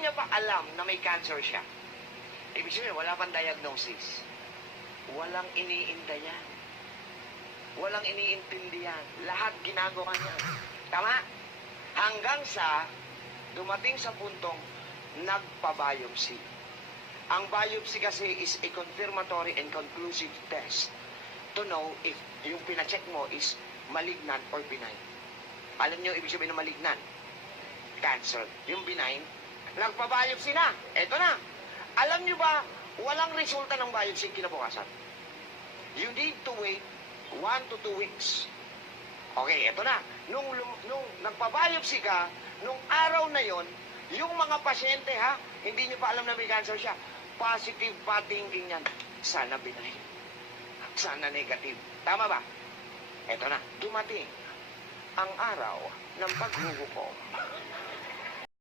niya pa alam na may cancer siya, ibig sabihin, wala pang diagnosis. Walang iniindayan. Walang iniintindihan. Lahat ginagawa niya. Tama? Hanggang sa dumating sa puntong nagpa-biopsy. Ang biopsy kasi is a confirmatory and conclusive test to know if yung pinacheck mo is malignant or benign. Alam niyo ibig sabihin ng malignant? Cancer. Yung benign, nagpa-biopsy na. Eto na. Alam niyo ba, walang resulta ng biopsy kinabukasan. You need to wait 1 to 2 weeks. Okay, eto na. Nung nagpa-biopsy ka, nung araw na yon, yung mga pasyente, ha, hindi niyo pa alam na may cancer siya. Positive pa thinking yan. Sana benign. Sana negative. Tama ba? Eto na. Dumating ang araw ng paghuhukom.